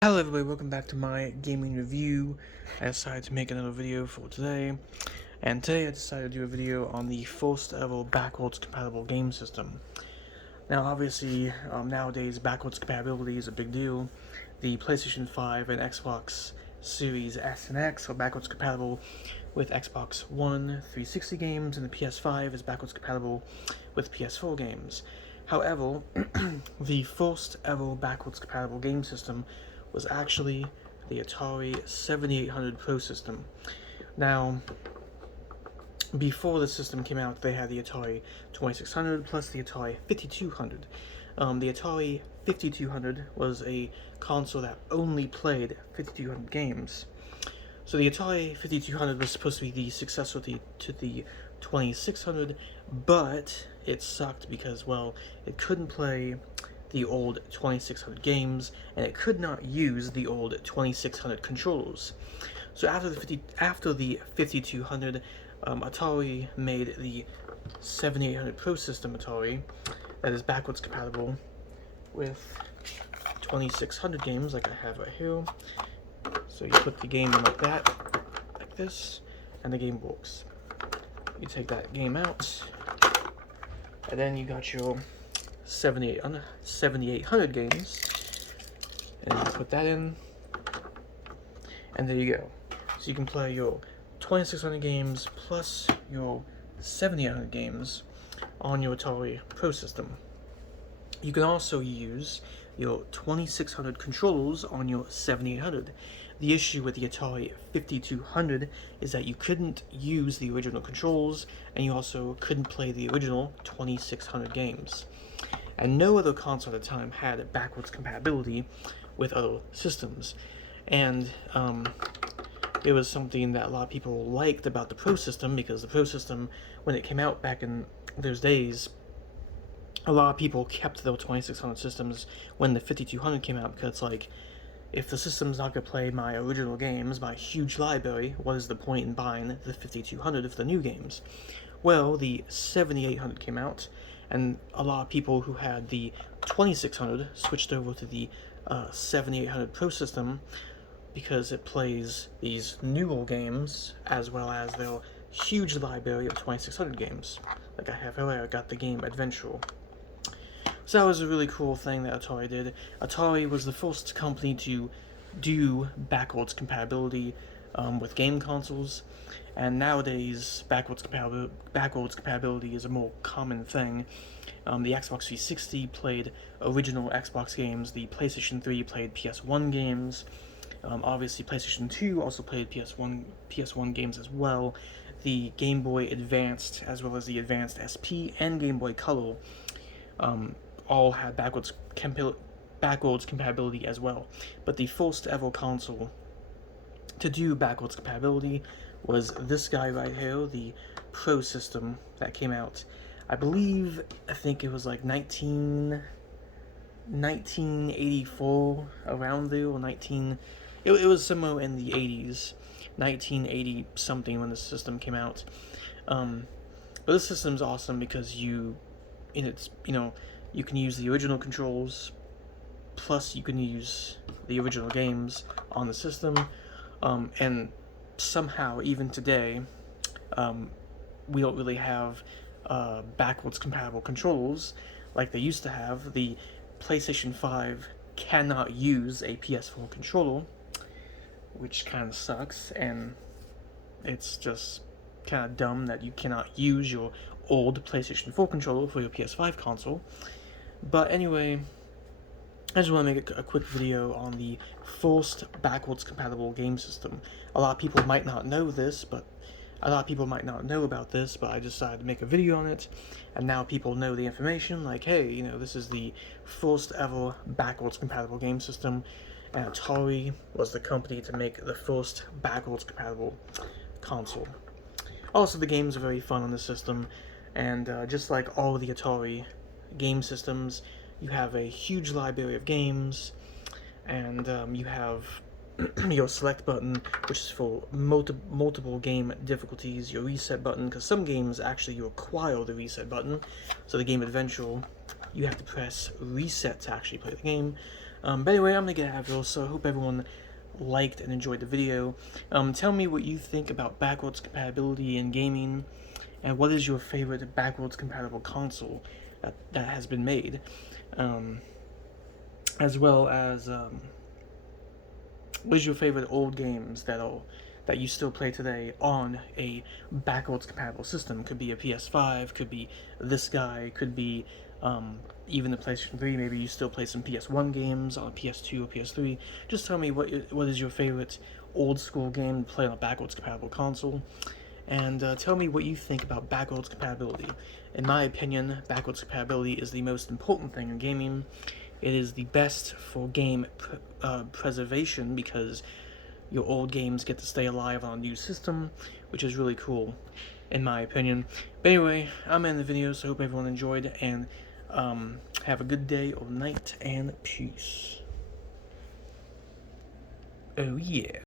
Hello everybody, welcome back to my gaming review. I decided to make another video for today, and today I decided to do a video on the first ever backwards compatible game system. Now obviously, nowadays backwards compatibility is a big deal. The PlayStation 5 and Xbox Series S and X are backwards compatible with Xbox One 360 games, and the PS5 is backwards compatible with PS4 games. However, the first ever backwards compatible game system was actually the Atari 7800 Pro system. Now, before the system came out, they had the Atari 2600 plus the Atari 5200. The Atari 5200 was a console that only played 5200 games. So the Atari 5200 was supposed to be the successor to the 2600, but it sucked because, well, it couldn't play the old 2600 games, and it could not use the old 2600 controllers. So after the 5200, Atari made the 7800 Pro system Atari that is backwards compatible with 2600 games, like I have right here. So you put the game in like that, like this, and the game works. You take that game out, and then you got your 7800 games, and you put that in, and there you go. So you can play your 2600 games plus your 7800 games on your Atari Pro system. You can also use your 2600 controllers on your 7800. The issue with the Atari 5200 is that you couldn't use the original controls, and you also couldn't play the original 2600 games. And no other console at the time had backwards compatibility with other systems. And it was something that a lot of people liked about the Pro system, because the Pro system, when it came out back in those days, a lot of people kept their 2600 systems when the 5200 came out, because, like, if the system's not going to play my original games, my huge library, what is the point in buying the 5200 for the new games? Well, the 7800 came out, and a lot of people who had the 2600 switched over to the 7800 Pro system because it plays these newer games as well as their huge library of 2600 games. Like I have earlier, I got the game Adventure. So that was a really cool thing that Atari did. Atari was the first company to do backwards compatibility with game consoles, and nowadays backwards compatibility is a more common thing. The Xbox 360 played original Xbox games, the PlayStation 3 played PS1 games, obviously PlayStation 2 also played PS1 games as well. The Game Boy Advanced, as well as the Advanced SP and Game Boy Color, all had backwards compatibility as well. But the first ever console to do backwards compatibility was this guy right here, the Pro system that came out. I think it was like 1984, around there, or it was somewhere in the 80s, 1980 something when the system came out. But this system's awesome because you can use the original controls, plus you can use the original games on the system, and somehow, even today, we don't really have backwards compatible controls like they used to have. The PlayStation 5 cannot use a PS4 controller, which kind of sucks, and it's just kind of dumb that you cannot use your old PlayStation 4 controller for your PS5 console. But anyway, I just want to make a quick video on the first backwards compatible game system. A lot of people might not know this, but a lot of people might not know about this, but I decided to make a video on it, and now people know the information, like, hey, this is the first ever backwards compatible game system, and Atari was the company to make the first backwards compatible console. Also, the games are very fun on the system, and just like all the Atari game systems, you have a huge library of games, and you have your select button, which is for multiple game difficulties, your reset button, because some games actually require the reset button. So the game Adventure, you have to press reset to actually play the game. But anyway, I'm gonna get out of here, so I hope everyone liked and enjoyed the video. Tell me what you think about backwards compatibility in gaming, and what is your favorite backwards compatible console that has been made, as well as what is your favorite old games that you still play today on a backwards compatible system. Could be a PS5, could be this guy, could be even the PlayStation 3. Maybe you still play some PS1 games on a PS2 or PS3. Just tell me what is your favorite old school game to play on a backwards compatible console, and tell me what you think about backwards compatibility. In my opinion, backwards compatibility is the most important thing in gaming. It is the best for game preservation, because your old games get to stay alive on a new system, which is really cool, in my opinion. But anyway, I'm in the video, so I hope everyone enjoyed, and have a good day or night, and peace. Oh yeah.